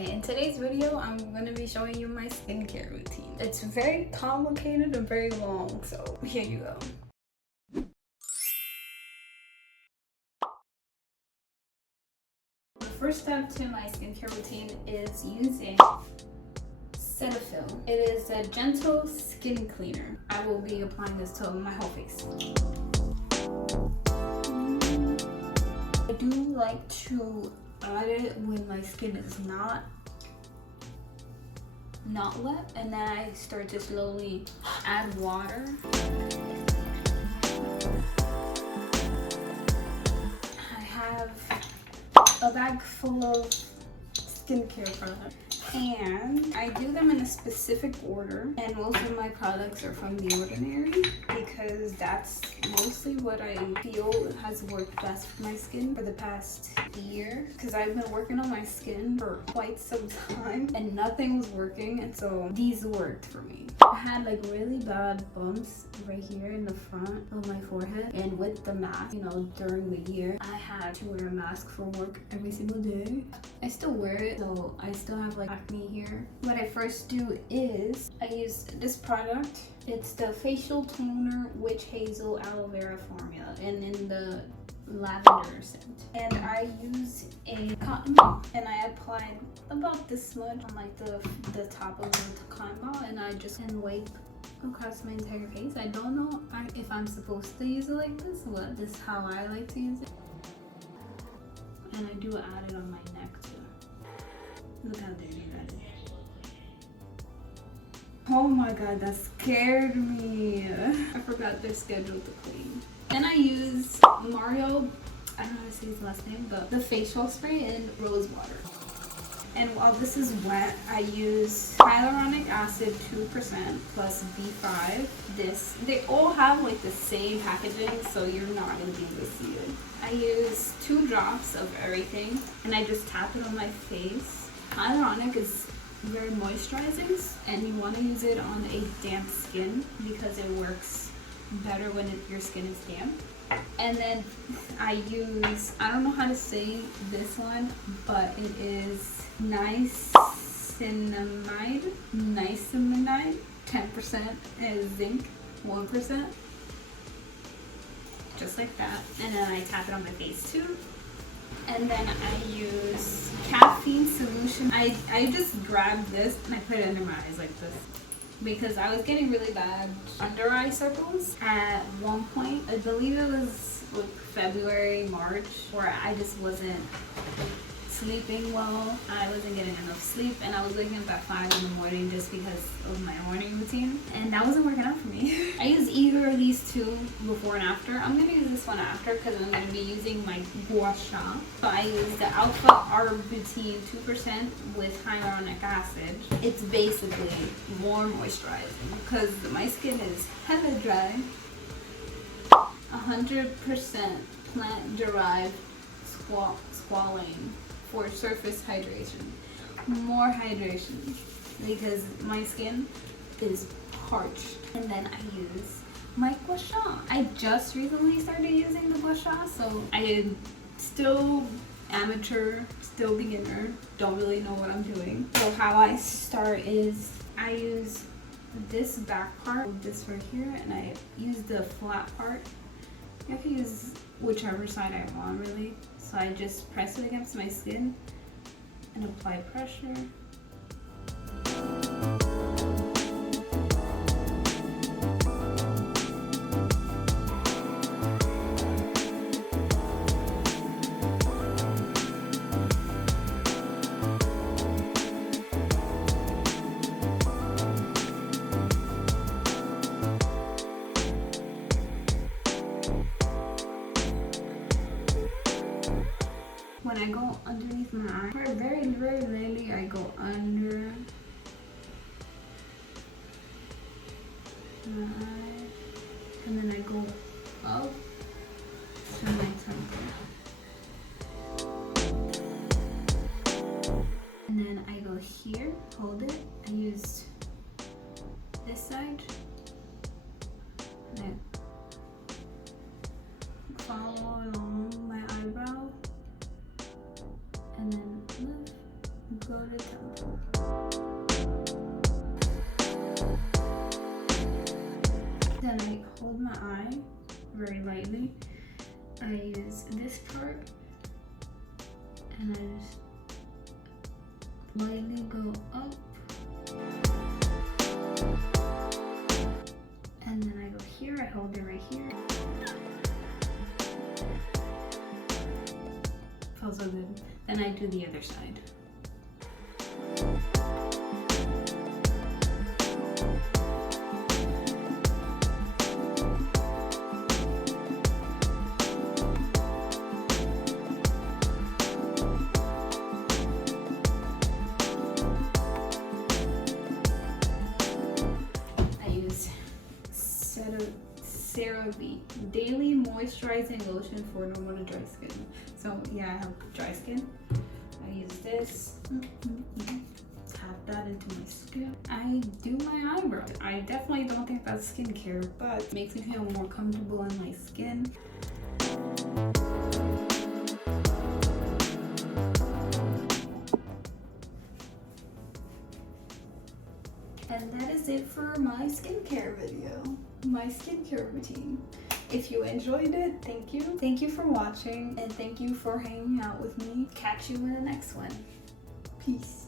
Okay, in today's video, I'm going to be showing you my skincare routine. It's very complicated and very long, so here you go. The first step to my skincare routine is using cetaphil. It is a gentle skin cleaner. I will be applying this to my whole face. I do like to add it when my skin is not wet, and then I start to slowly add water. I have a bag full of skincare products, and I do them in a specific order, and most of my products are from The Ordinary because that's mostly what I feel has worked best for my skin for the past year, because I've been working on my skin for quite some time and nothing was working, and so these worked for me. I had like really bad bumps right here in the front of my forehead, and with the mask, you know, during the year I had to wear a mask for work every single day. I still wear it, so I still have like acne here. What I first do is I use this product. It's the facial toner witch hazel aloe vera formula, and in the lavender scent. And I use a cotton ball, and I apply about this much on like the top of the cotton ball, and I just can wipe across my entire face. I don't know if I'm supposed to use it like this, but this is how I like to use it. And I do add it on my neck too. Look how dirty that is. Oh my god, that scared me. I forgot they're scheduled to clean. Then I use Mario, I don't know how to say his last name, but the facial spray in rose water. And while this is wet, I use hyaluronic acid 2% plus B5. They all have like the same packaging, so you're not going to be able to see it. I use 2 drops of everything, and I just tap it on my face. Hyaluronic is very moisturizing, and you want to use it on a damp skin because it works better when your skin is damp. And then I use, I don't know how to say this one, but it is niacinamide, 10% is zinc, 1%, just like that. And then I tap it on my face too. And then I use caffeine solution. I just grabbed this and I put it under my eyes like this, because I was getting really bad under eye circles at one point. I believe it was like February, March, where I just wasn't sleeping well. I wasn't getting enough sleep, and I was waking up at 5 in the morning just because of my morning routine, and that wasn't working out for me. I use either of these two before and after. I'm going to use this one after because I'm going to be using my gua sha. So I use the alpha arbutin 2% with hyaluronic acid. It's basically more moisturizing because my skin is hella dry. 100% plant-derived squalane for surface hydration. More hydration because my skin is parched. And then I use my gua sha. I just recently started using the gua sha, so I am still amateur, still beginner, don't really know what I'm doing. So how I start is I use this back part, this right here, and I use the flat part. I can use whichever side I want, really. So I just press it against my skin and apply pressure. When I go underneath my eye, very rarely I go under my eye, and then I go up to my temple. And then I go here, hold it. I use this side, and I follow along my eyebrow. And then lift, go to Then I hold my eye very lightly. I use this part and I just lightly go up. And then I go here, I hold it right here. Feels so good. Then I do the other side. CeraVe Daily Moisturizing Lotion for Normal to Dry Skin. So yeah, I have dry skin. I use this. Tap that into my skin. I do my eyebrows. I definitely don't think that's skincare, but it makes me feel more comfortable in my skin. And that is it for my skincare video, my skincare routine. If you enjoyed it, thank you. Thank you for watching, and thank you for hanging out with me. Catch you in the next one. Peace.